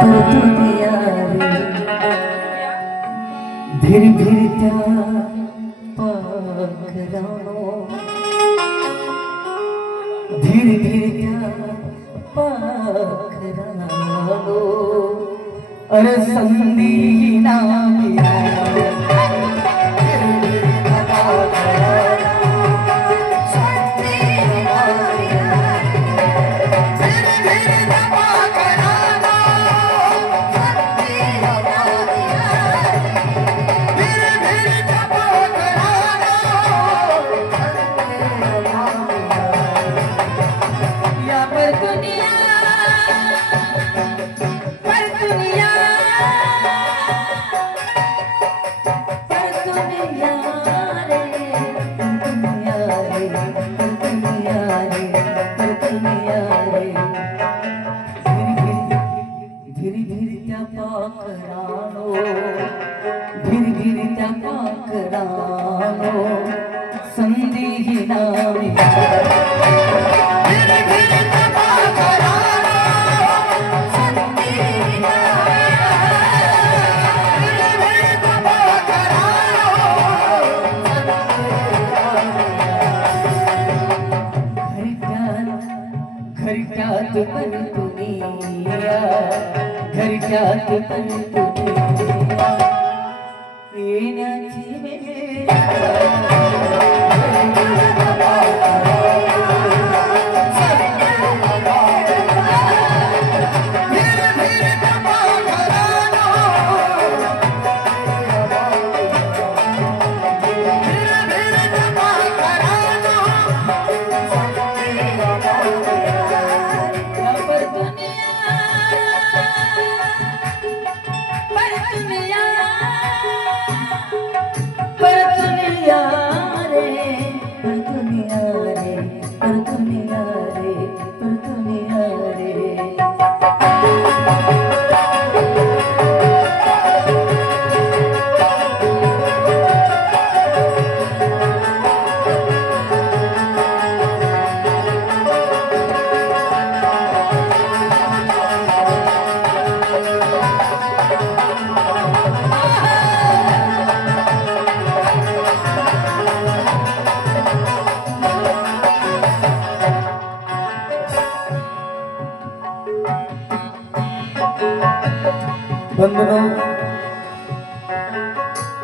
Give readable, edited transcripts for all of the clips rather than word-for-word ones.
दुनिया रे धीर धीर त्या पाखरानो धीर धीर त्या पाखरानो अरे संधी ना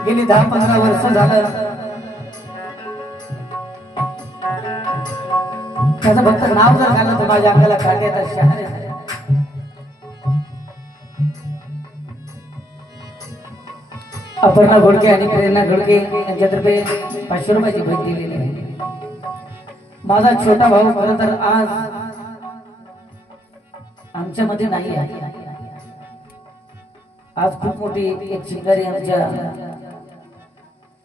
गेली 10-15 वर्ष झालं त्याचं फक्त नाव जर झालं तर माझ्या अंगाला काटे येतात. शहाणे अपर्णा घोडके आणि प्रेरणा घोडके यांच्यातर्फे 500 रुपयाची भेट दिलेली आहे. माझा छोटा भाऊ खरं तर आज आमच्यामध्ये नाही आहे. आज खूप मोठी एक चिंगारी आमच्या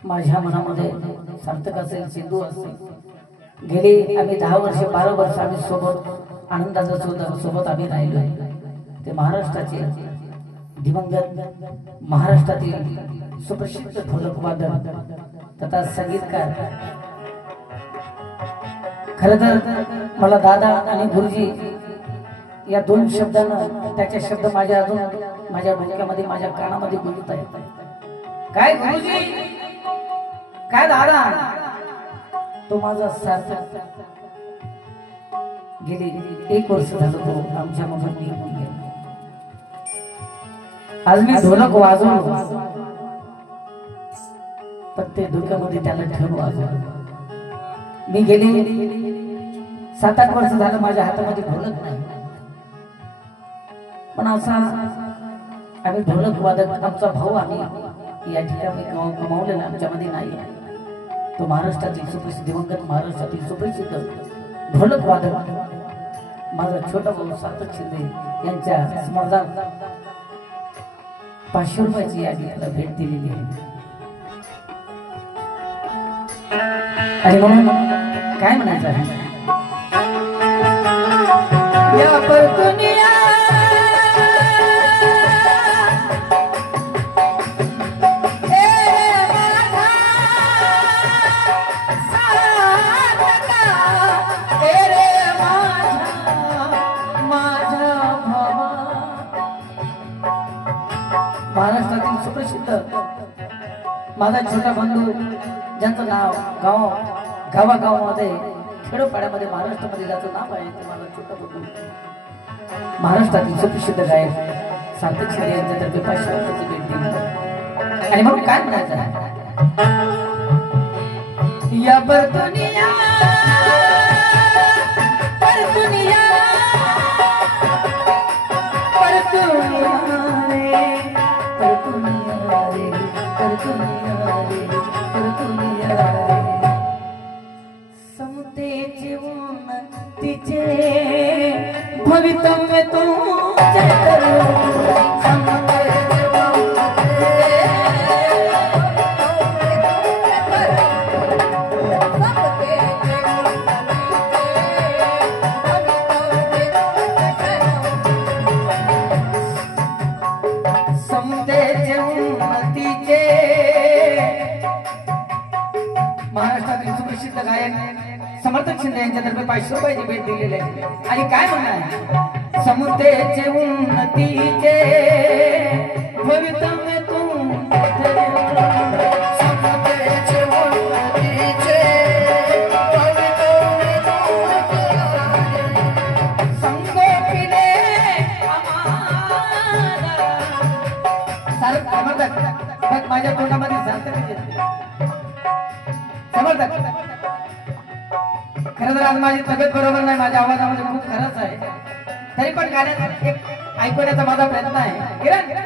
माझ्या मनामध्ये सार्थक असेल, सिंधू असेल. गेली आम्ही 10 वर्ष 12 वर्ष आम्ही सोबत आनंदाचा सोबत आम्ही राहिलो. ते महाराष्ट्राचे दिवंगत महाराष्ट्रातील सुप्रसिद्ध ढोलक वादक तथा संगीतकार. खरं तर मला दादा आणि गुरुजी या 2 शब्दांना त्याचे शब्द माझ्या अजून माझ्या डोक्यामध्ये माझ्या कानामध्ये गुंजत आहेत. काय गुरुजी, काय दादा, तो माझा सार्थक. गेली 1 वर्ष झालं तो आमच्या मधून निघून गेला. आज मी ढोलक वाजवलो पण ते डोक्यामध्ये त्याला ठेवून वाजवलं. मी गेले 7-8 वर्ष झालं माझ्या हातामध्ये ढोलक नाही. पण असा आम्ही ढोलक वादक आमचा भाऊ आम्ही या ठिकाणी कमावलेला आमच्यामध्ये नाही आहे. तो महाराष्ट्रातील सुप्रसिद्ध दिवंगत महाराष्ट्रातील सुप्रसिद्ध ढोलक वादक माझा छोटा भाऊ सार्थक शिंदे यांच्या स्मरणार्थ 500 रुपयाची या ठिकाणी भेट दिलेली आहे. आणि म्हणून काय म्हणायचं आहे, या पर दुनिया महाराष्ट्रातील सुप्रसिद्ध माझा छोटा बंधू ज्यांचं नाव गावागावामध्ये खेडोपाड्यामध्ये महाराष्ट्रामध्ये ज्याचं नाव आहे ते माझा छोटा बंधू महाराष्ट्रातील सुप्रसिद्ध गायक सार्थक शिंदे यांच्यातर्फे 500 रुपयाची भेट दिली आणि मग काय म्हणायचं या पर दुनिया समतेचे उन्नतीचे भवितव्य तुझे करू महाराष्ट्रातील सुप्रसिद्ध गायक समर्थक शिंदे यांच्यातर्फे 500 रुपयाची भेट दिलेली आहे आणि काय म्हणणार समुद्राचे उन्नतीचे भवितव्य समुद्राचे उन्नतीचे संगोपीने आम्हाला माझ्या तोंडामध्ये सार्थक समर्थक खरं तर आज माझी तब्येत बरोबर नाही माझ्या आवाजामध्ये खूप खरंच आहे तरी पण गाण्यात एक ऐकण्याचा माझा प्रयत्न आहे किरण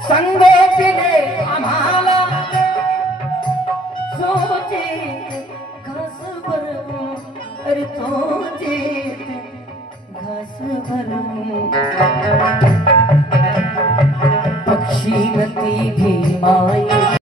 संगोपीने आम्हाला सोचे घास भरून अरे सोचे घास भरून पक्षी नती भीमाई